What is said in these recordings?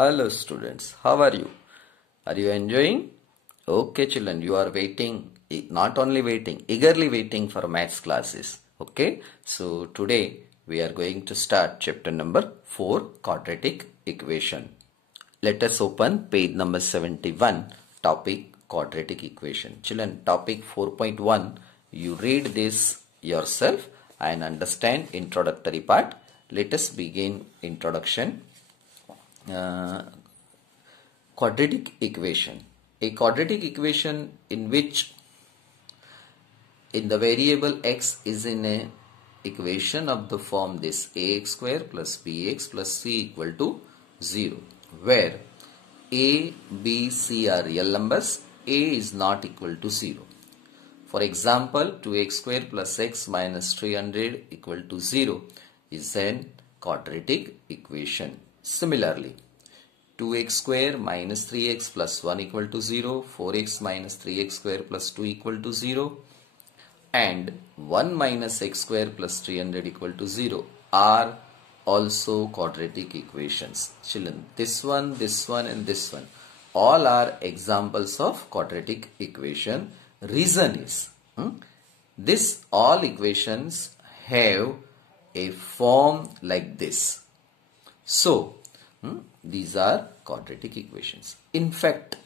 Hello students, how are you? Are you enjoying? Okay children, you are waiting, not only waiting, eagerly waiting for maths classes. Okay, so today we are going to start chapter number 4, quadratic equation. Let us open page number 71, topic quadratic equation. Children, topic 4.1, you read this yourself and understand introductory part. Let us begin introduction. Quadratic equation. A quadratic equation in which in the variable x is in a equation of the form this ax square plus bx plus c equal to 0, where a, b, c are real numbers, a is not equal to 0. For example, 2x square plus x minus 300 equal to 0 is an quadratic equation. Similarly, 2x square minus 3x plus 1 equal to 0, 4x minus 3x square plus 2 equal to 0, and 1 minus x square plus 300 equal to 0 are also quadratic equations. Children, this one and this one all are examples of quadratic equation. Reason is, this all equations have a form like this. So, these are quadratic equations. In fact,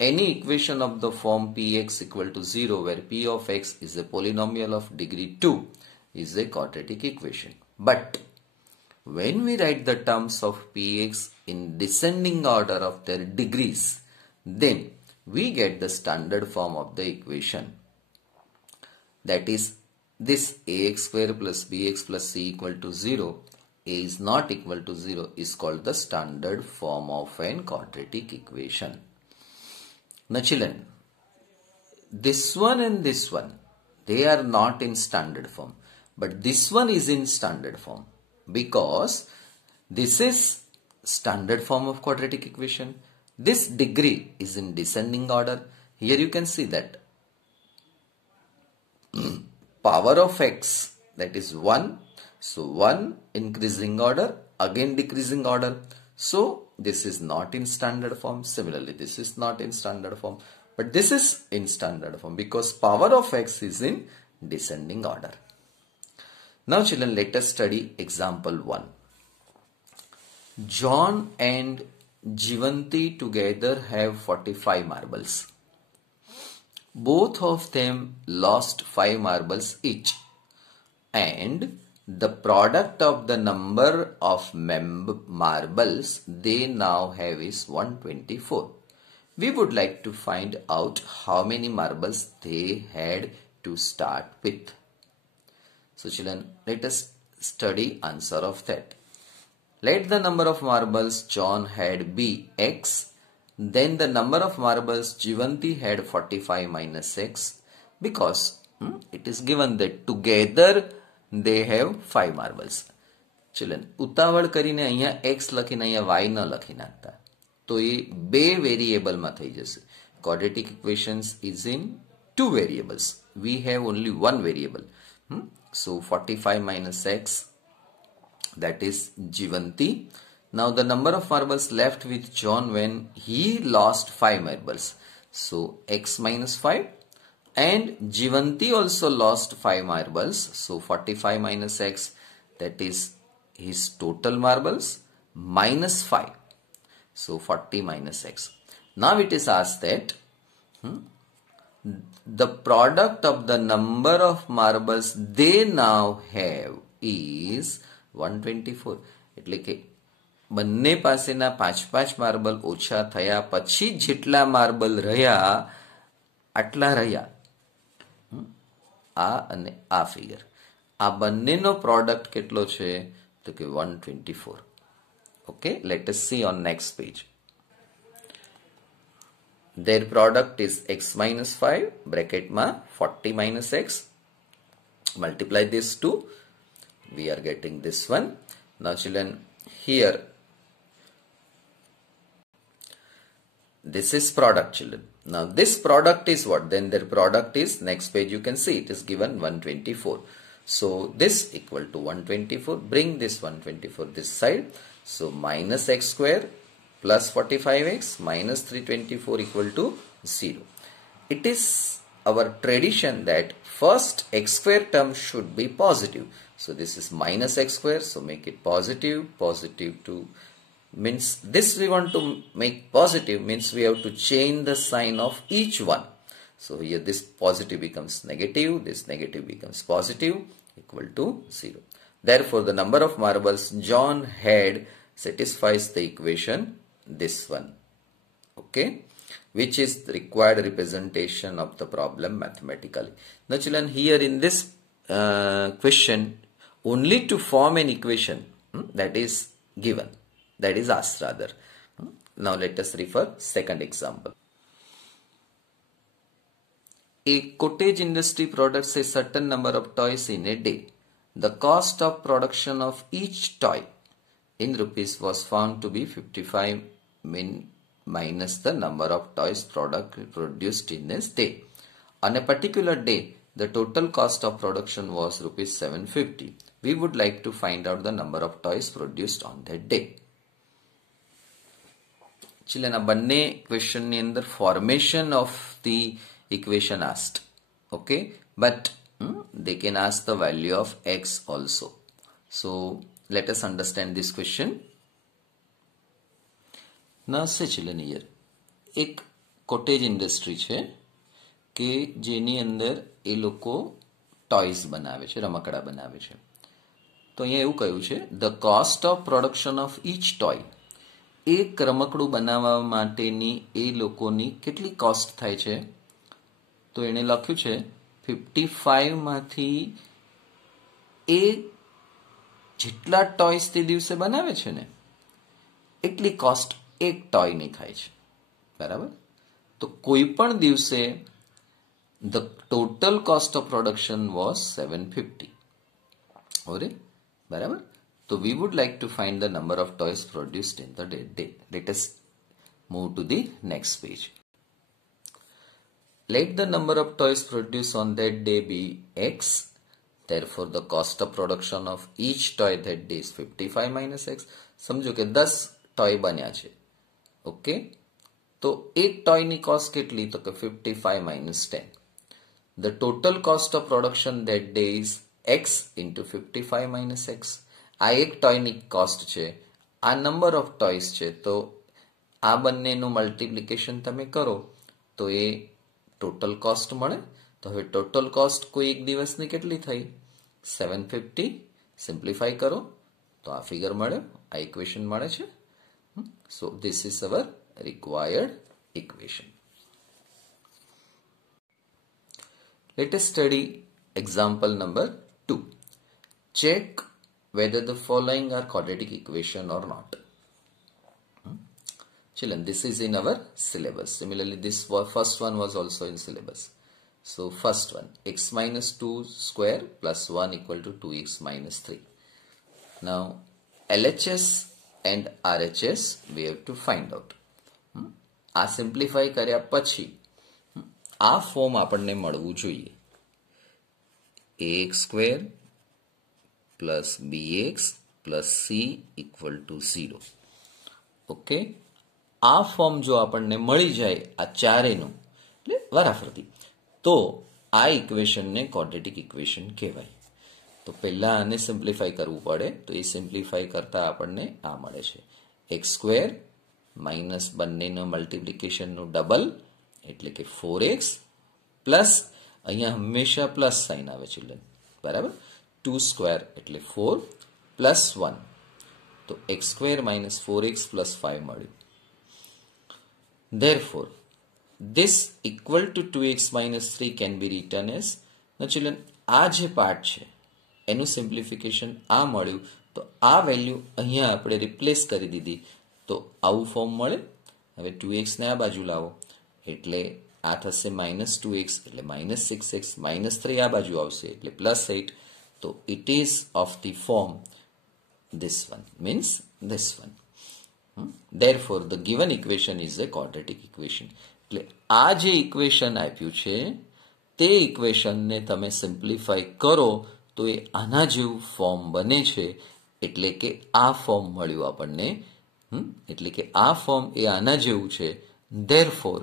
any equation of the form px equal to 0 where p of x is a polynomial of degree 2 is a quadratic equation. But when we write the terms of px in descending order of their degrees, then we get the standard form of the equation. That is, this ax square plus bx plus c equal to 0, a is not equal to 0 is called the standard form of an quadratic equation. Now children, this one and this one, they are not in standard form, but this one is in standard form because this is standard form of quadratic equation. This degree is in descending order. Here you can see that power of x, that is 1. So 1 increasing order, again decreasing order. So this is not in standard form. Similarly, this is not in standard form. But this is in standard form because power of x is in descending order. Now children, let us study example 1. John and Jivanti together have 45 marbles. Both of them lost 5 marbles each, and the product of the number of marbles they now have is 124. We would like to find out how many marbles they had to start with. So children, let us study answer of that. Let the number of marbles John had be x. Then the number of marbles Jivanti had 45 minus x, because it is given that together they have 5 marbles. Children, ઉતાવળ કરીને અહીંયા x લખીને અહીંયા y ન લખી નાખતા, તો એ બે વેરિયેબલમાં થઈ જશે. Quadratic equations is in 2 variables. We have only one variable. So 45 minus x, that is Jivanti. Now the number of marbles left with John when he lost 5 marbles. So x minus 5. And Jivanti also lost 5 marbles. So 45 minus x, that is his total marbles, minus 5. So 40 minus x. Now it is asked that the product of the number of marbles they now have is 124. એટલે કે બંને પાસેના 5-5 marble ઓછા થયા પછી જેટલા marble રહ્યા આટલા રહ્યા. આ અને આ ફિગર, આ બંનેનો પ્રોડક્ટ કેટલો છે? તો કે 124. Okay, let us see on next page. Their product is x minus 5 bracket ma 40 minus x. Multiply this 2. We are getting this one. Now children, here this is product, children. Now this product is what? Then their product is, next page you can see it is given 124. So this equal to 124. Bring this 124 this side. So minus x square plus 45x minus 324 equal to 0. It is our tradition that first x square term should be positive. So this is minus x square, so make it positive. Positive 2 means this we want to make positive, means we have to change the sign of each one. So here this positive becomes negative, this negative becomes positive, equal to 0. Therefore the number of marbles John had satisfies the equation, this one, okay, which is the required representation of the problem mathematically. Now children, here in this question, only to form an equation that is given, that is asked rather. Now let us refer second example. A cottage industry products a certain number of toys in a day. The cost of production of each toy in rupees was found to be 55 minus the number of toys produced in a day. On a particular day, the total cost of production was rupees 750. We would like to find out the number of toys produced on that day. Children, a banne question ni andar formation of the equation asked, okay, but they can ask the value of x also. So let us understand this question. Now say children, here એક cottage industry છે કે જેની અંદર એ લોકો toys બનાવે છે, રમકડા બનાવે છે. તો અહીંયા એવું કહ્યું છે, the cost of production of each toy, એક રમકડું બનાવવા માટેની એ લોકોની કેટલી કોસ્ટ થાય છે? તો એણે લખ્યું છે 55 માંથી એ જેટલા ટોયસ તે દિવસે બનાવે છે ને એટલી કોસ્ટ એક ટોયની થાય છે, બરાબર? તો કોઈ પણ દિવસે the total cost of production was 750. Alright, બરાબર? So we would like to find the number of toys produced in the day. Let us move to the next page. Let the number of toys produced on that day be x. Therefore, the cost of production of each toy that day is 55 minus x. समझो કે 10 toy બન્યા છે, okay? તો એક ટોયની cost કેટલી? તો કે 55 minus 10. The total cost of production that day is x into 55 minus x. આ એક ટોયની કોસ્ટ છે, આ નંબર ઓફ ટોયસ છે, તો આ બંનેનું મલ્ટિપ્લિકેશન તમે કરો તો એ ટોટલ કોસ્ટ મળે. તો હવે ટોટલ કોસ્ટ કોઈ એક દિવસની કેટલી થઈ? 750. સિમ્પ્લિફાઈ કરો તો આ ફિગર મળે, આ ઇક્વેશન મળે છે. So this is our required equation. Let us study example number 2. Check whether the following are quadratic equation or not. Children, this is in our syllabus. Similarly, this first one was also in syllabus. So first one, x minus 2 square plus 1 equal to 2x minus 3. Now LHS and RHS we have to find out. આ simplify કર્યા પછી આ form આપણને મળવું જોઈએ, ax square plus bx plus c equal to 0. Okay, આ form જો આપણને મળી જાય આ ચારેનું, એટલે વારાફરતી, તો આ ઇક્વેશનને ક્વોડ્રેટિક ઇક્વેશન કહેવાય. તો પહેલા આને સિમ્પ્લિફાઈ કરવું પડે, તો એ સિમ્પ્લિફાઈ કરતા આપણને આ મળે છે એક્સ સ્ક્વેર માઇનસ બંનેનો મલ્ટિપ્લિકેશનનું ડબલ એટલે કે 4x પ્લસ અહીંયા હંમેશા પ્લસ સાઇન આવે ચિલ્ડ્રન, બરાબર? 2 સ્ક્વેર એટલે 4 પ્લસ 1, તો x square minus 4x plus 5 મળ્યું. Therefore, this equal to 2x minus 3 can be written as, now children, આ જે પાર્ટ છે એનું સિમ્પ્લિફિકેશન આ મળ્યું, તો આ વેલ્યુ અહીંયા આપણે રિપ્લેસ કરી દીધી, તો આવું ફોર્મ મળે. હવે 2x ને આ બાજુ લાવો એટલે આ થશે માઇનસ 2x એટલે માઇનસ 6x, માઇનસ 3 આ બાજુ આવશે એટલે પ્લસ 8. તો it ease of the form this one, means this one. Therefore, the given equation is a quadratic equation. એટલે આ જે ઇક્વેશન આપ્યું છે તે ઇક્વેશનને તમે સિમ્પ્લિફાઈ કરો તો એ આના જેવું ફોર્મ બને છે, એટલે કે આ ફોર્મ મળ્યું આપણને એટલે કે આ ફોર્મ એ આના જેવું છે. ધેરફોર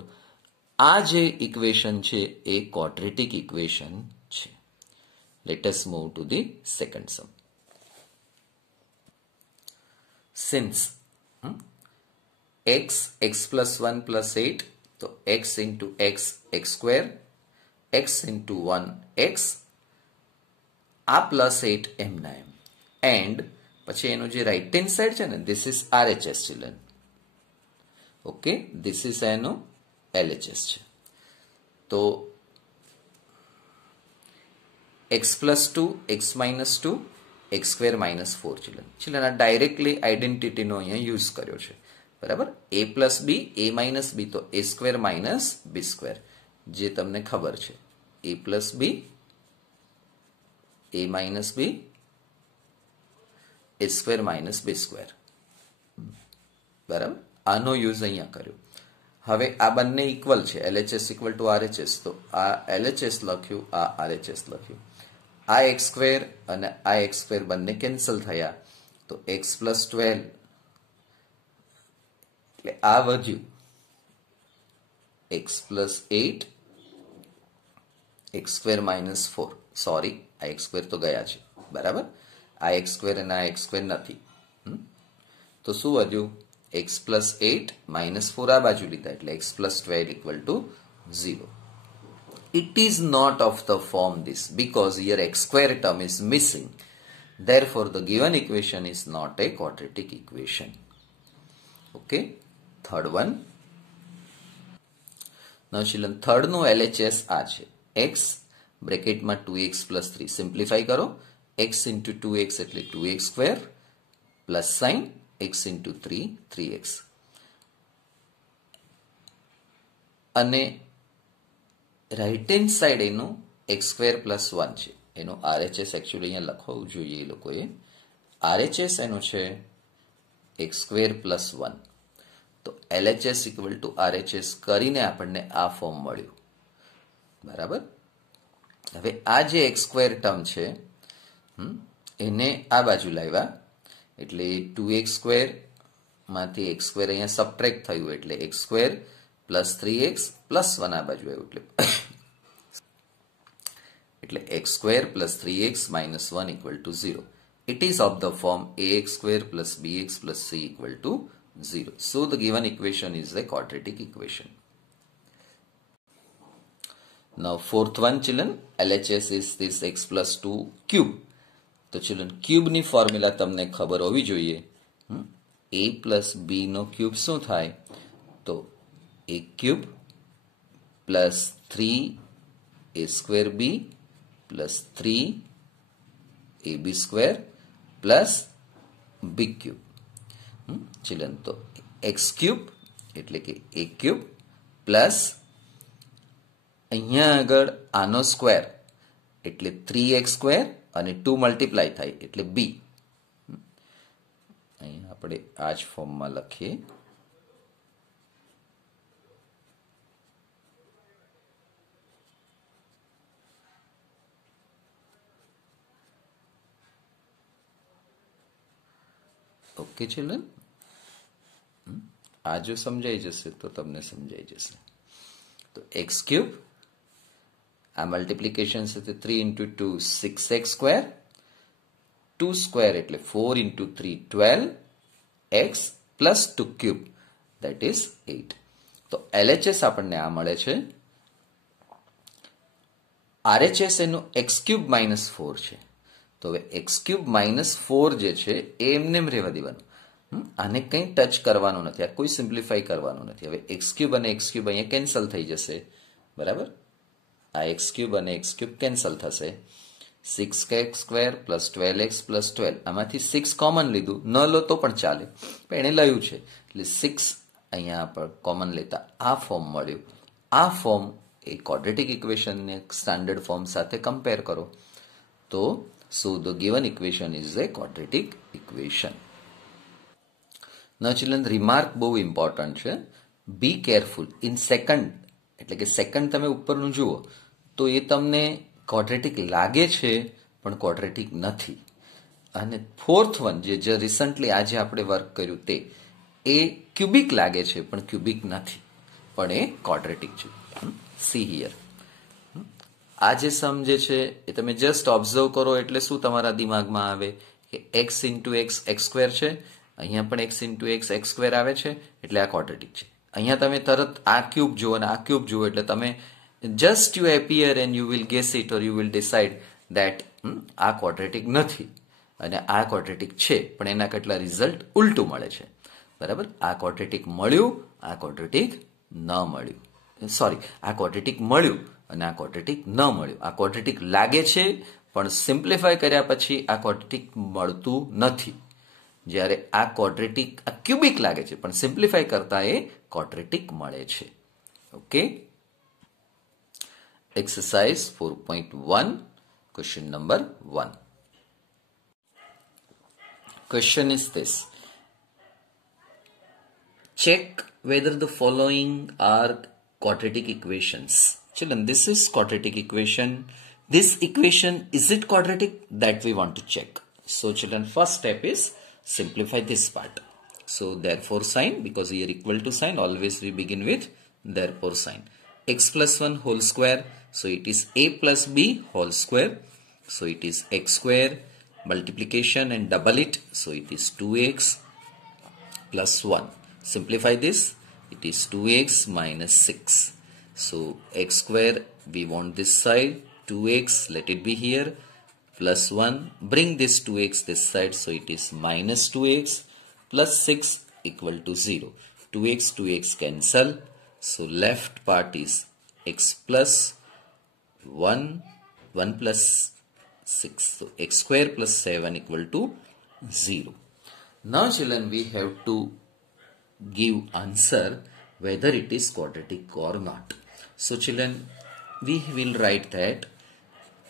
આ જે ઇક્વેશન છે એ ક્વોડ્રેટિક ઇક્વેશન છે. Let us move to the second sum. Since x plus 1 plus 8, તો x into x square, x into 1 x, આ પ્લસ 8 એમના એમ. એન્ડ પછી એનું જે રાઇટ હેન્ડ સાઈડ છે ને, this is RHS children. Okay, this is એનું LHS છે. તો x plus 2 x minus 2 x square minus 4 children આ ડાયરેક્ટલી આઈડેન્ટિટીનો અહીંયા યુઝ કર્યો છે. બરાબર. a plus b, a minus b, તો a square minus b square, જે તમને ખબર છે. a plus b, a minus b, a square minus b square. બરાબર. આનો યુઝ અહીંયા કર્યો. હવે આ બંને ઇક્વલ છે, LHS ઇક્વલ ટુ RHS, તો આ LHS લખ્યું, આ RHS લખ્યું. આ એક્સ સ્ક્વેર અને આ એક્સ સ્ક્વેર બંને કેન્સલ થયા, તો એક્સ પ્લસ 12, એટલે આ વધ્યું x plus 8 x square minus 4. Sorry, આ એક્સ સ્ક્વેર તો ગયા છે. બરાબર. આ એક્સ સ્ક્વેર અને આ એક્સ સ્ક્વેર નથી. તો શું વધ્યું? એક્સ પ્લસ 8 માઇનસ 4 આ બાજુ લીધા, એટલે x plus 12 equal to 0. It is not of the form this, because here x square term is missing. Therefore, the given equation is not a quadratic equation. Okay. Third one. Now, children, third no LHS આ છે. x bracket માં 2x plus 3. Simplify કરો. x into 2x એટલે 2x square plus sign x into 3, 3x. અને right hand side એનું x square plus 1 છે. એનું RHS actually અહીંયા લખવું જોઈએ એ લોકોએ. RHS એનું છે એક્સ સ્ક્વેર પ્લસ 1. તો LHS ઇક્વલ ટુ RHS કરીને આપણને આ ફોર્મ મળ્યું. બરાબર. હવે આ જે એક્સ સ્ક્વેર ટર્મ છે એને આ બાજુ લાવ્યા, એટલે 2x સ્ક્વેર માંથી એક્સ સ્ક્વેર અહીંયા સબટ્રેક્ટ થયું, એટલે x square plus 3x plus 1 આ બાજુ આવ્યું, એટલે x square plus 3x minus 1 equal to 0. It is of the form ax square plus bx plus c equal to 0. So the given equation is a quadratic equation. Now fourth one children, LHS is this x plus 2 cube. તો children cube ની formula તમને ખબર હોવી જોઈએ. a plus b નો cube શું થાય? તો a cube plus 3 a square b plus 3 ab square plus b cube. Children તો x cube એટલે કે a cube પ્લસ અહીંયા આગળ આનો સ્ક્વેર એટલે 3x સ્ક્વેર અને 2 મલ્ટીપ્લાય થાય એટલે b. અહીંયા આપણે આ જ ફોર્મમાં લખીએ. ઓકે ચિલ્ડ્રન, આ જો સમજાઈ જશે તો તમને સમજાઈ જશે. તો એક્સ ક્યુબ, આ મલ્ટીપ્લિકેશન છે 3 into 2 6x સ્ક્વેર, 2 સ્ક્વેર એટલે 4 into 3 12 x plus 2 cube that is 8. તો LHS આપણને આ મળે છે. RHS એનું x ક્યુબ માઇનસ 4 છે. તો હવે એક્સ ક્યુબ માઇનસ 4 જે છે એ એમને એમ રહેવા દેવાનું, આને કંઈ ટચ કરવાનું નથી, આ કોઈ સિમ્પ્લિફાઈ કરવાનું નથી. હવે એક્સ ક્યુબ અને એક્સ ક્યુબ અહીંયા કેન્સલ થઈ જશે. બરાબર. આ એક્સ ક્યુબ અને એક્સ ક્યુબ કેન્સલ થશે. 6x square plus 12x plus 12, આમાંથી 6 કોમન લીધું, ન લો તો પણ ચાલે, પણ એને લયું છે એટલે 6 અહીંયા પર કોમન લેતા આ ફોર્મ મળ્યું. આ ફોર્મ એ ક્વોડ્રેટિક ઇક્વેશનને સ્ટાન્ડર્ડ ફોર્મ સાથે કમ્પેર કરો તો so the given equation is a quadratic equation. Now children, remark બહુ ઇમ્પોર્ટન્ટ છે. બી કેરફુલ ઇન સેકન્ડ, એટલે કે સેકન્ડ તમે ઉપરનું જુઓ તો એ તમને ક્વોડ્રેટિક લાગે છે પણ ક્વોડ્રેટિક નથી. અને ફોર્થ વન જે રિસન્ટલી આજે આપણે વર્ક કર્યું તે એ ક્યુબિક લાગે છે પણ ક્યુબિક નથી, પણ એ ક્વોડ્રેટિક છે. C here. આ જે સમ જે છે એ તમે જસ્ટ ઓબ્ઝર્વ કરો એટલે શું તમારા દિમાગમાં આવે કે x into x x square છે, અહીંયા પણ x into x x square આવે છે એટલે આ ક્વોડ્રેટિક છે. અહીંયા તમે તરત આ ક્યુબ જુઓ અને આ ક્યુબ જુઓ એટલે તમે just you appear and you will gas it or you will decide that આ ક્વોડ્રેટિક નથી અને આ ક્વોડ્રેટિક છે, પણ એના કેટલા રિઝલ્ટ ઉલટું મળે છે. બરાબર, આ ક્વોડ્રેટિક મળ્યું, આ ક્વોડ્રેટિક ન મળ્યું. સોરી, આ ક્વોડ્રેટિક મળ્યું અને આ ક્વોડ્રેટિક ન મળ્યું. આ ક્વોડ્રેટિક લાગે છે પણ સિમ્પ્લિફાય કર્યા પછી આ ક્વોડ્રેટિક મળતું નથી. જ્યારે આ ક્વોડ્રેટિક આ ક્યુબિક લાગે છે પણ સિમ્પ્લિફાય કરતા એ ક્વોડ્રેટિક મળે છે. Okay. Exercise 4.1, question number 1. Question is this. Check whether the following are quadratic equations. Children, this is quadratic equation. This equation, is it quadratic? That we want to check. So children, first step is simplify this part. So therefore sign, because here equal to sign, always we begin with therefore sign. X plus 1 whole square. So it is a plus b whole square. So it is x square. Multiplication and double it. So it is 2x plus 1. Simplify this. It is 2x minus 6. So x square, we want this side. 2x, let it be here. Plus 1. Bring this 2x this side. So it is minus 2x plus 6 equal to 0. 2x, 2x cancel. So left part is x plus 1, 1 plus 6. So x square plus 7 equal to 0. Now children, we have to give answer whether it is quadratic or not. So children, we will write that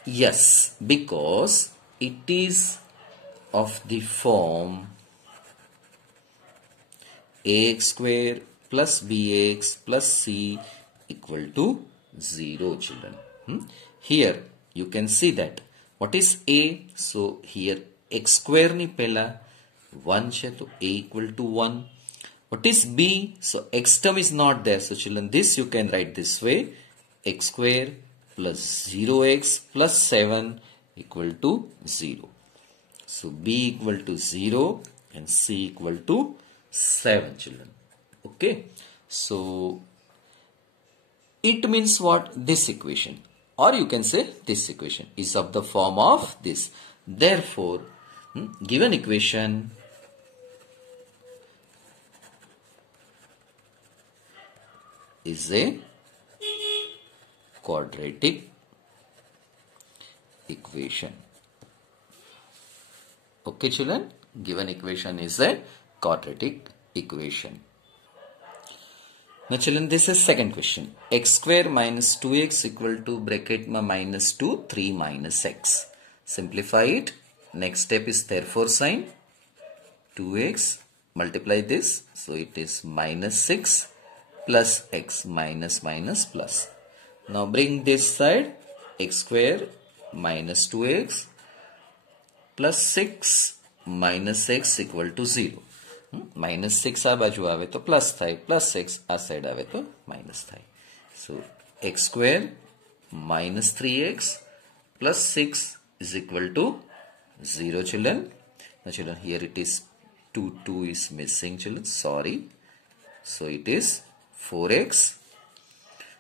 yes, because it is of the form ax square plus bx plus c equal to 0 children. Here you can see that what is a, so here x square ni pehla 1 છે તો a equal to 1. What is b, so x term is not there, so children this you can write this way, x square plus 0x plus 7 equal to 0. So b equal to 0 and c equal to 7 children. Okay, so it means what? This equation, or you can say this equation is of the form of this. Therefore, given equation is a quadratic equation. Okay children, given equation is a quadratic equation. Now children, this is second question. X square minus 2x equal to bracket ma minus 2, 3 minus x. Simplify it. Next step is therefore sign. 2x, multiply this. So it is minus 6 plus x, minus minus plus. Now bring this side, x square minus 2x plus 6 minus x equal to 0. Minus 6 આ બાજુ આવે તો plus થાય, plus 6 આ side આવે તો minus થાય. So x square minus 3x plus 6 is equal to 0 children. Now children, here it is 2 is missing children, sorry. So it is 4x.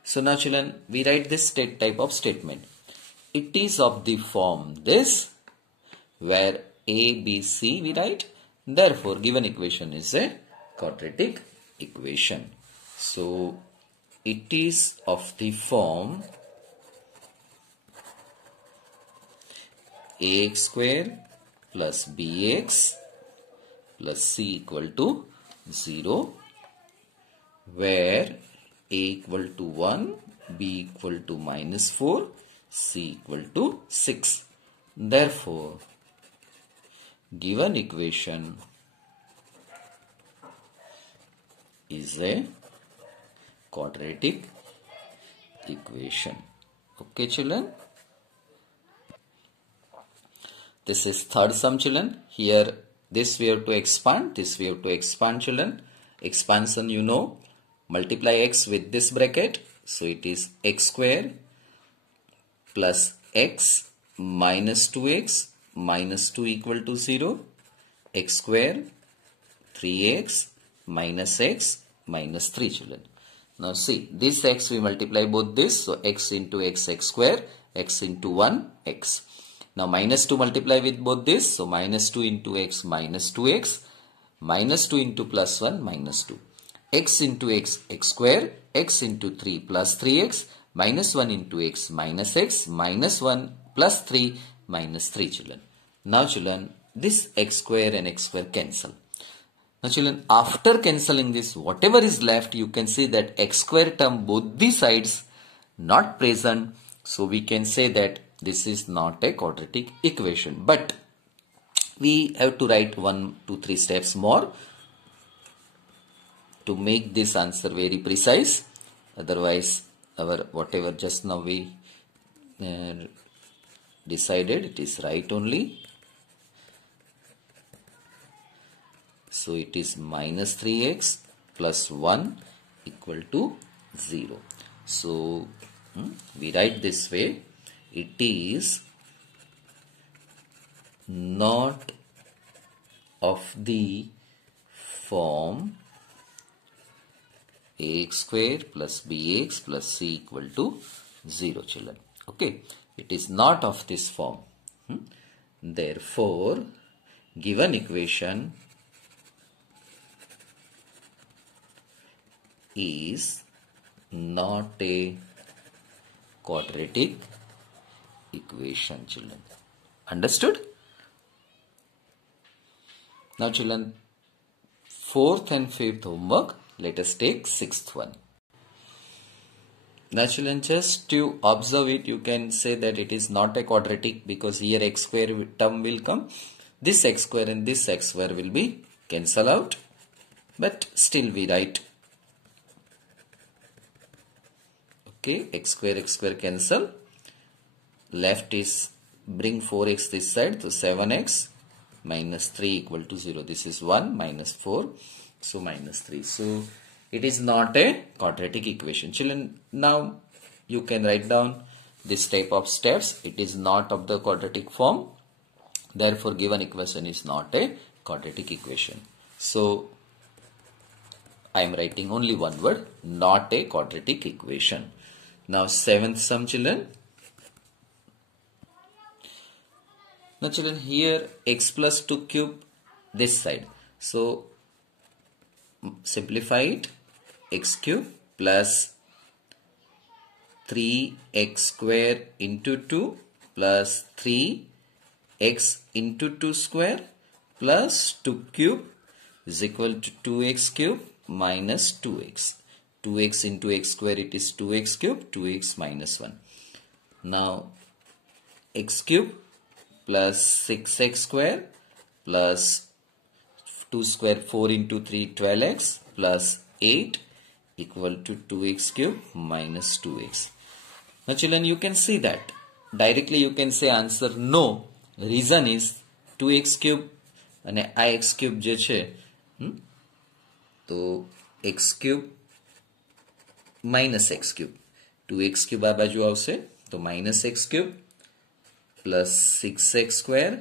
So now children, we write this type of statement. It is of the form this, where a, b, c we write. Therefore, given equation is a quadratic equation. So it is of the form ax square plus bx plus c equal to 0, where a equal to 1, b equal to minus 4, c equal to 6. Therefore, given equation is a quadratic equation. Okay children, this is third sum children. Here this we have to expand, this we have to expand children. expansion you know, multiply x with this bracket, so it is x square plus x minus 2x minus 2 equal to 0, x square 3x minus x minus 3 children. Now see, this x we multiply both this, so x into x, x square, x into 1, x. Now minus 2 multiply with both this, so minus 2 into x minus 2x, minus 2 into plus 1 minus 2. X into x, x square, x into 3 plus 3x, minus 1 into x minus x, minus 1 plus 3 minus 3 children. Now children, this x square and x square cancel. Now children, after cancelling this, whatever is left, you can see that x square term both the sides not present. So we can say that this is not a quadratic equation. But we have to write 1, 2, 3 steps more to make this answer very precise. Otherwise, our whatever just now we decided, it is right only. So it is minus 3x plus 1 equal to 0. So we write this way. It is not of the form ax square plus bx plus c equal to 0 children. Okay, it is not of this form. Therefore, given equation is not a quadratic equation children. Understood? Now children, 4th and 5th homework, let us take 6th one. Now children, just to observe it, you can say that it is not a quadratic because here x square term will come. This x square and this x square will be cancel out. But still we write. Okay, x square cancel. Left is bring 4x this side, so 7x minus 3 equal to 0. This is 1 minus 4, so minus 3. So it is not a quadratic equation. Children, now you can write down this type of steps. It is not of the quadratic form. Therefore, given equation is not a quadratic equation. So I am writing only one word, not a quadratic equation. Now 7th sum children. Now children, here x plus 2 cube this side. So simplify it, x cube plus 3x square into 2 plus 3x into 2 square plus 2 cube is equal to 2x cube minus 2x. 2x into x square, it is 2x cube, 2x minus 1. Now x cube plus 6x square plus 2 square 4 into 3 12x plus 8 equal to 2x cube minus 2x. Now children, you can see that directly you can say answer no. Reason is 2x cube and ix cube je che, to x cube minus x cube, 2x cube આ બાજુ આવશે તો minus x cube plus 6x square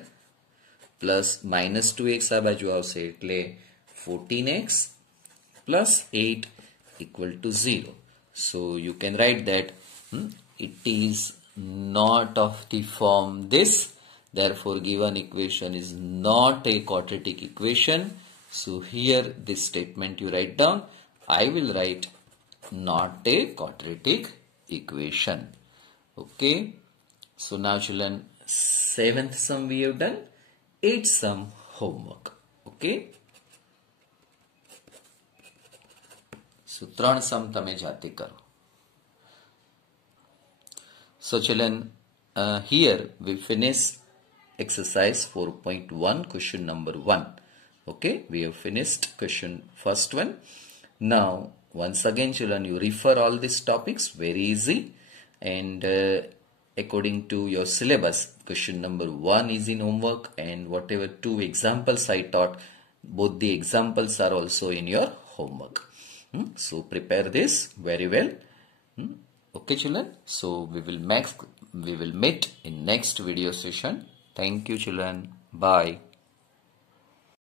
plus minus 2x આ બાજુ આવશે એટલે 14x plus 8 equal to 0. So you can write that it is not of the form this. Therefore, given equation is not a quadratic equation. So here this statement you write down. I will write not a quadratic equation. Okay. So now children, 7th sum we have done. 8th sum homework. Okay. So 3 sum તમે જાતે કરો. So children, here we finish exercise 4.1 question number 1. Okay, we have finished question first one. Now once again children, you refer all these topics, very easy, and according to your syllabus, question number 1 is in homework, and whatever 2 examples I taught, both the examples are also in your homework. So prepare this very well. Okay children, so we will meet in next video session. Thank you children. Bye.